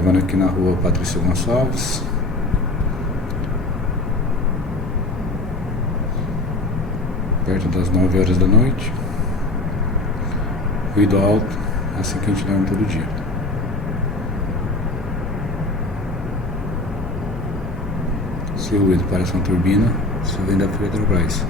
gravando aqui na rua Patrícia Gonçalves. Perto das 9 horas da noite. Ruído alto, assim que a gente dorme todo dia. Esse ruído parece uma turbina, isso vem da Petrobras.